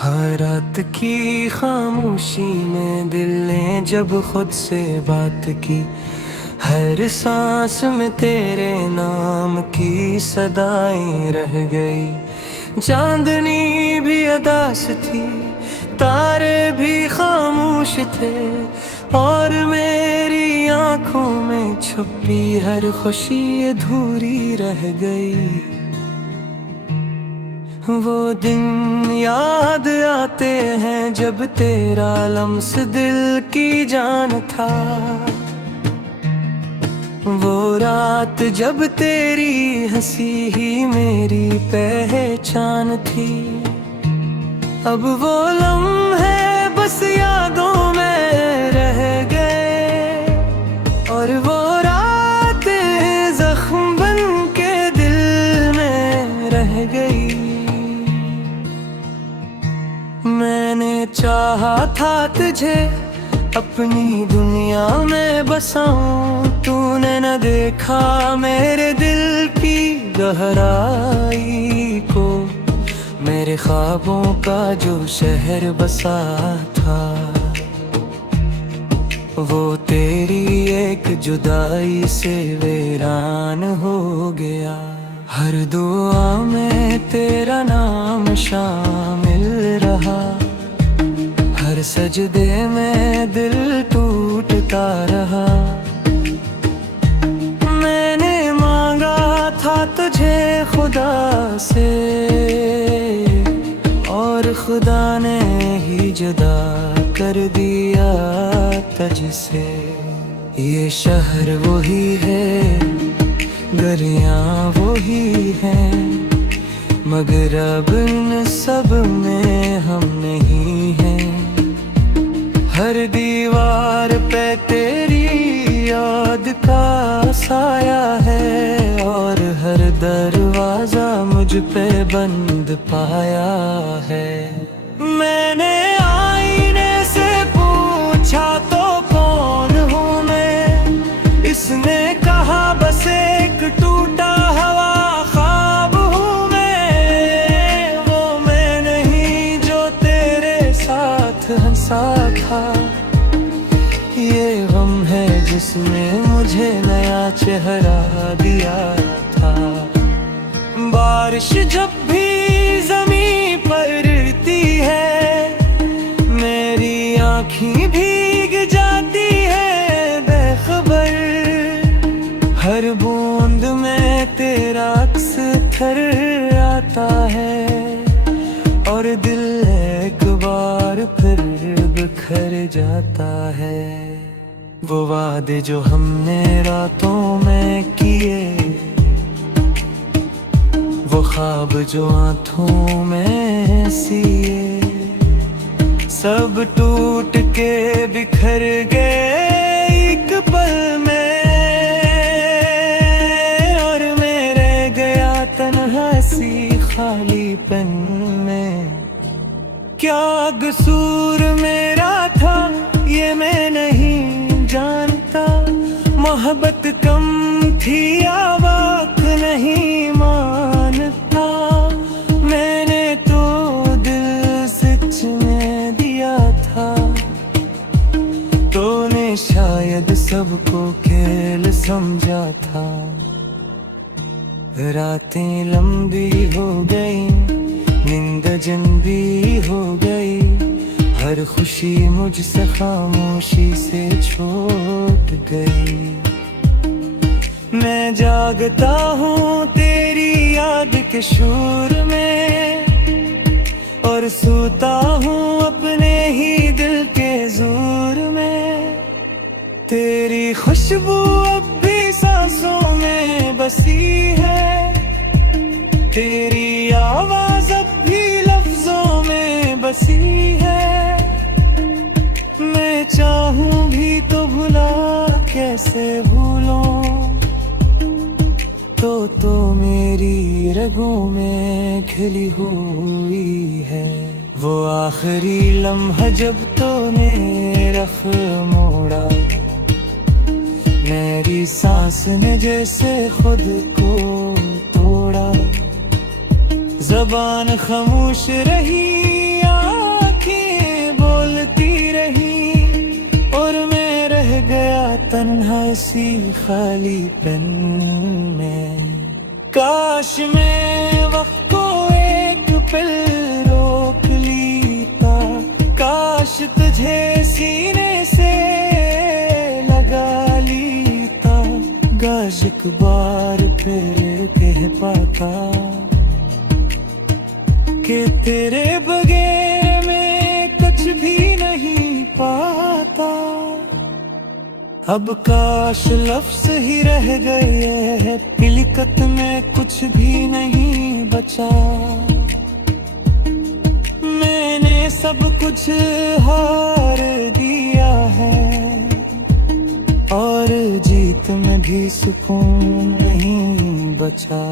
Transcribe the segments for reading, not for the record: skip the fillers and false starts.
हर रात की खामोशी में दिल ने जब खुद से बात की, हर सांस में तेरे नाम की सदाएं रह गई। चांदनी भी अदास थी, तारे भी खामोश थे, और मेरी आंखों में छुपी हर खुशी अधूरी रह गई। वो दिन याद आते हैं जब तेरा लम्स दिल की जान था, वो रात जब तेरी हंसी ही मेरी पहचान थी। अब वो लम्हे बस यादों में रह गए, और वो रातें जख्म बन के दिल में रह गई। मैंने चाहा था तुझे अपनी दुनिया में बसाऊं, तूने न देखा मेरे दिल की गहराई को, मेरे ख्वाबों का जो शहर बसा था, वो तेरी एक जुदाई से वीरान हो गया। हर दुआ में तेरा नाम शामिल रहा, हर सजदे में दिल टूटता रहा। मैंने मांगा था तुझे खुदा से, और खुदा ने ही जुदा कर दिया तुझसे। ये शहर वही है, गलियां वही हैं, मगर अब इन सब में हम नहीं हैं। हर दीवार पे तेरी याद का साया है, और हर दरवाजा मुझ पे बंद पाया है। मैंने आईने से पूछा तो कौन हूँ मैं, इसने कहा बस एक टूटा हवा ख्वाब हूँ मैं। वो मैं नहीं जो तेरे साथ हंसा था, ये गम है जिसने मुझे नया चेहरा दिया था। बारिश जब भी ज़मीं पर गिरती है, मेरी आँखें भीग जाती है बेखबर। हर बूंद में तेरा अक्स थर आता है, और दिल एक बार फिर बिखर जाता है। वो वादे जो हमने रातों में किए, वो ख्वाब जो आँखों में सिए, सब टूट के बिखर गए एक पल में, और मैं रह गया तन्हा सी खालीपन में। क्या कसूर मेरा था ये मैं नहीं जानता, मोहब्बत कम थी या वक्त नहीं मानता। मैंने तो दिल सच में दिया था, तूने शायद सबको खेल समझा था। रातें लंबी हो गई, नींद जन भी हो गई, हर खुशी मुझसे खामोशी से छूट गई। मैं जागता हूँ तेरी याद के शोर में, और सोता हूँ अपने ही दिल के जोर में। तेरी खुशबू अब भी सांसों में बसी है, तेरी आवाज अब भी लफ्जों में बसी है। मैं चाहूं भी तो भुला कैसे भूलूं, तो मेरी रगों में खिली हुई है। वो आखिरी लम्हा जब तूने रख मोड़ा, मेरी सांस ने जैसे खुद को तोड़ा। ज़बान खामोश रही, तन्हा सी खाली पेन में। काश मैं वक्त को एक पल रोक लीता, काश तुझे सीने से लगा लीता, काश एक बार फिर कह पाता कि तेरे बगैर मैं कुछ भी नहीं पाता। अब काश लफ्ज ही रह गए हैं, हिलकत में कुछ भी नहीं बचा। मैंने सब कुछ हार दिया है, और जीत में भी सुकून नहीं बचा।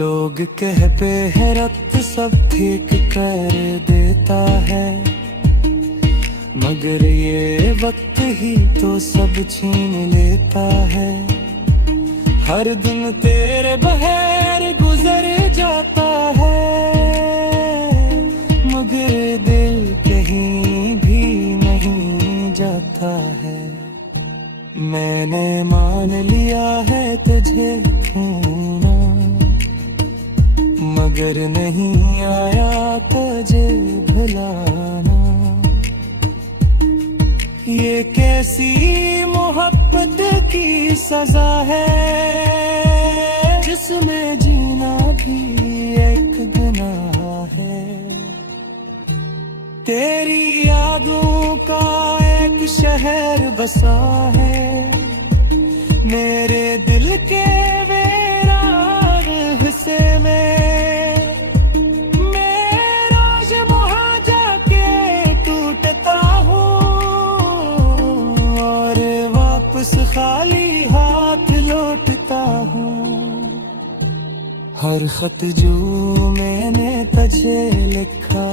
लोग कहते हैं रक्त सब ठीक कर देता है, मगर ये वक्त ही तो सब छीन लेता है। हर दिन तेरे बगैर गुजर जाता है, मगर दिल कहीं भी नहीं जाता है। मैंने मान लिया है तुझे खोना, मगर नहीं आया तुझे भुलाना। ये कैसी मोहब्बत की सजा है, जिसमें जीना भी एक गुनाह है। तेरी यादों का एक शहर बसा है, मेरे दिल के वीरान हिस्से में। खाली हाथ लौटता हूँ, हर खत जो मैंने तुझे लिखा,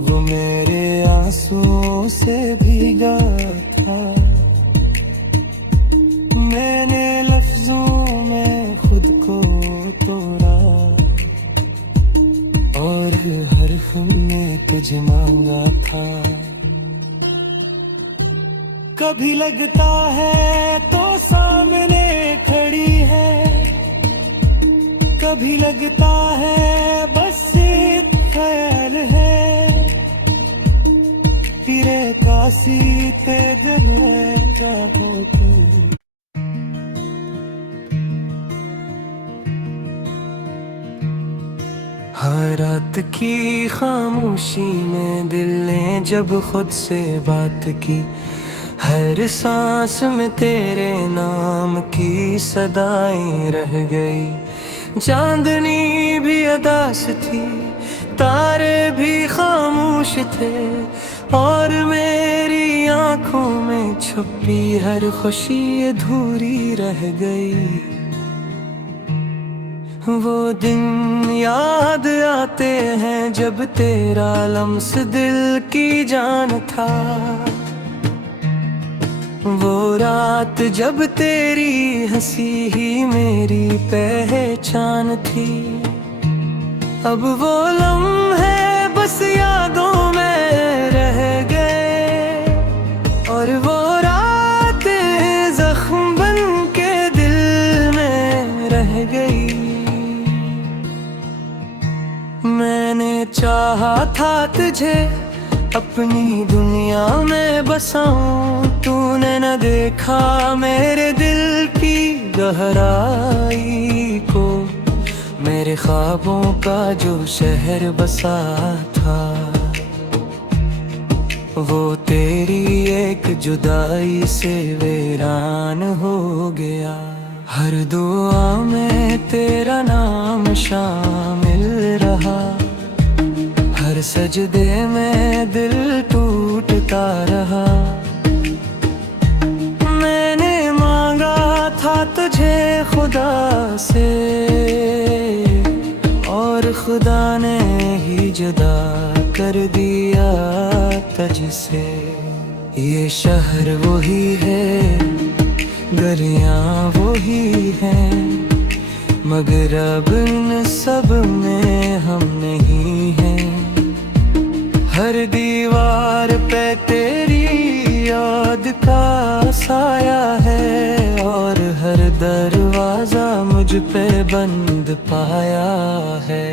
वो मेरे आंसुओं से भीगा था। मैंने लफ्जों में खुद को तोड़ा, और हर खून में तुझे मांगा था। कभी लगता है तो सामने खड़ी है, कभी लगता है बस एक ख्याल है। तेरे काशी पे दिल का हर रात की खामोशी में दिल ने जब खुद से बात की, हर सांस में तेरे नाम की सदाएं रह गई। चांदनी भी अदास थी, तारे भी खामोश थे, और मेरी आंखों में छुपी हर खुशी अधूरी रह गई। वो दिन याद आते हैं जब तेरा लम्स दिल की जान था, वो रात जब तेरी हंसी ही मेरी पहचान थी। अब वो लम्हे बस यादों में रह गए, और वो रात जख्म बन के दिल में रह गई। मैंने चाहा था तुझे अपनी दुनिया में बसाऊं, तूने न देखा मेरे दिल की गहराई को। मेरे ख्वाबों का जो शहर बसा था, वो तेरी एक जुदाई से वीरान हो गया। हर दुआ में तेरा नाम शामिल रहा, हर सजदे में दिल टूटता रहा। मैंने मांगा था तुझे खुदा से, और खुदा ने ही जुदा कर दिया तुझसे। ये शहर वही है, गलियां वही हैं, मगर अब इन सब में हम नहीं हैं। हर दीवार पे तेरी याद का साया है और हर दरवाजा मुझ पे बंद पाया है।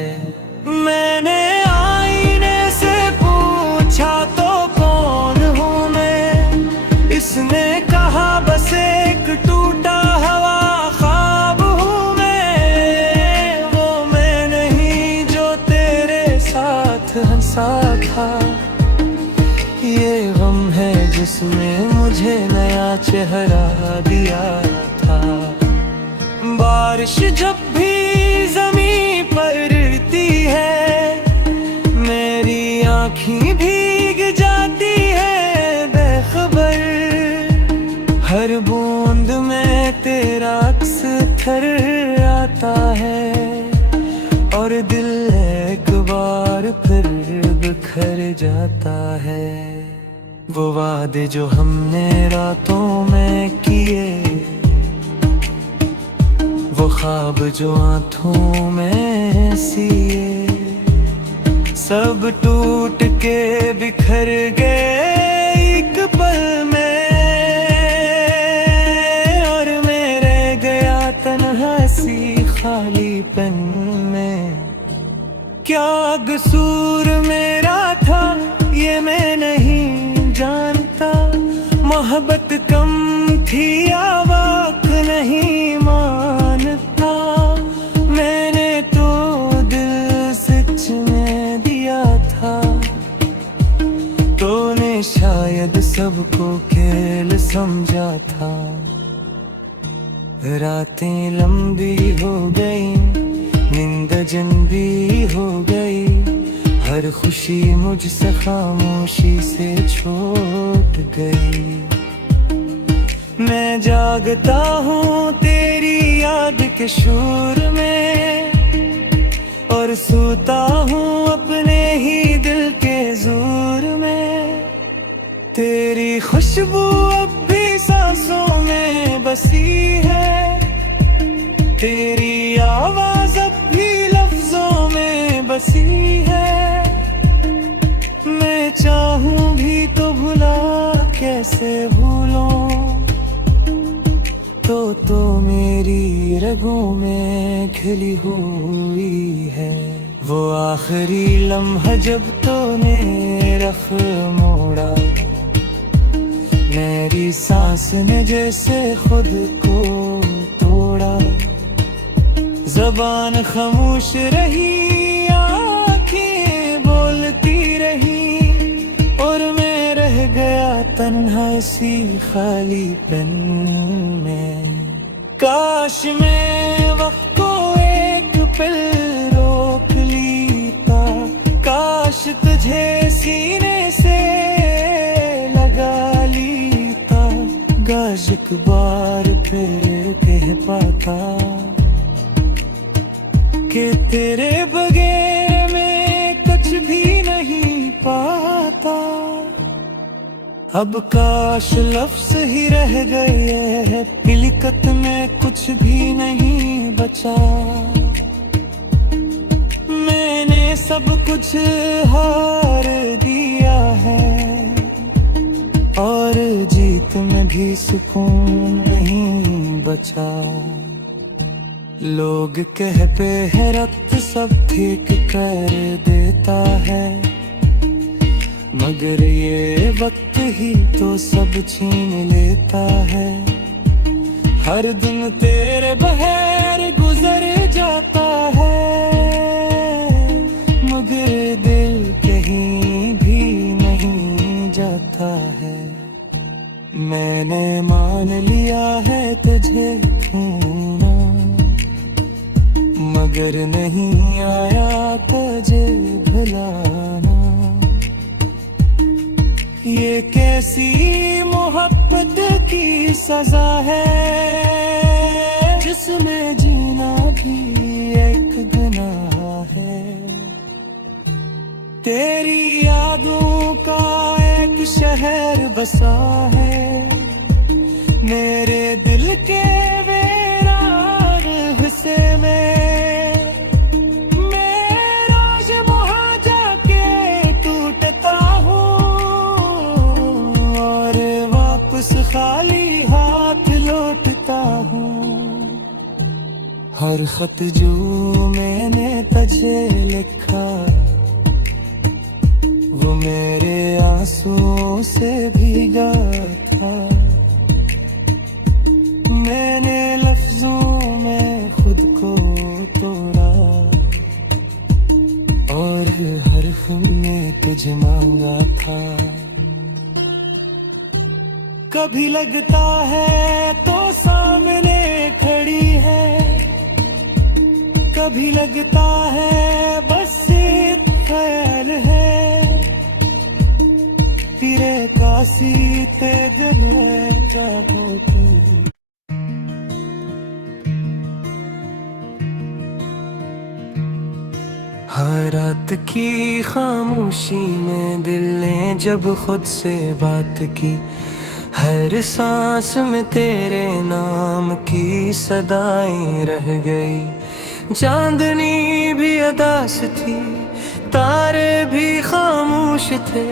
मैंने आईने से पूछा तो कौन हूँ मैं, इसने कहा बस एक टूटा हवा ख्वाब हूँ मैं। वो मैं नहीं जो तेरे साथ हंसा था, ये गम है जिसमें मुझे नया चेहरा दिया था। बारिश जब भी ज़मीं पर गिरती है, मेरी आँखें भीग जाती है बेखबर। हर बूंद में तेरा अक्स थर आता है और दिल एक बार फिर बिखर जाता है। वो वादे जो हमने रातों में किए, वो ख्वाब जो आँखों में सिए, सब टूट के बिखर गए एक पल में। और मैं रह गया तन्हा सी खालीपन में। क्या कसूर मेरा था ये मैं नहीं जानता, मोहब्बत कम थी या वक्त नहीं मानता। मैंने तो दिल सच में दिया था, तूने शायद सबको खेल समझा था। रातें लंबी हो गई, नींद जल्दी हो गई, हर खुशी मुझसे खामोशी से छूट गई। मैं जागता हूँ तेरी याद के शोर में और सोता हूँ अपने ही दिल के जोर में। तेरी खुशबू अब भी सांसों में बसी है, तेरी आवाज अब भी लफ्जों में बसी है। मैं चाहूं भी तो भुला कैसे भूलूं, तो मेरी रगों में खिली हुई है। वो आखिरी लम्हा जब तूने रख मोड़ा, मेरी सांस ने जैसे खुद को तोड़ा। जबान खामोश रही, आँखें बोलती रही और मैं रह गया तन्हा सी खालीपन में। काश मैं वक्त को एक पल रोक लेता, काश तुझे सीने से लगा लेता, काश एक बार फिर कह पाता कि तेरे बगैर मैं कुछ भी नहीं पाता। अब काश लफ्ज़ ही रह गए हैं, हिलकत में कुछ भी नहीं बचा। मैंने सब कुछ हार दिया है और जीत में भी सुकून नहीं बचा। लोग कहते हैं रक्त सब ठीक कर देता है, मगर ये वक्त ही तो सब छीन लेता है। हर दिन तेरे बगैर गुजर जाता है, मगर दिल कहीं भी नहीं जाता है। मैंने मान लिया है तुझे खोना, मगर नहीं आया तुझे भुलाना। ये कैसी मोहब्बत की सजा है, जिसमें जीना भी एक गुनाह है। तेरी यादों का एक शहर बसा है मेरे दिल के वीरान हिस्से में। और हर खत जो मैंने तुझे लिखा वो मेरे आंसुओं से भीगा था। मैंने लफ्जों में खुद को तोड़ा और हर्फ में तुझे मांगा था। कभी लगता है तो सामने खड़ी है, कभी लगता है बस एक ख्याल है। तेरे कासी ते दिल है जागो तू। हर रात की खामोशी में दिल ने जब खुद से बात की, हर सांस में तेरे नाम की सदाएं रह गई। चांदनी भी अदास थी, तारे भी खामोश थे,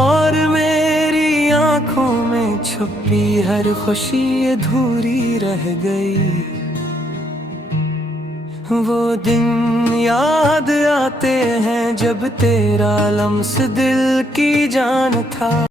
और मेरी आंखों में छुपी हर खुशी अधूरी रह गई। वो दिन याद आते हैं जब तेरा लम्स दिल की जान था।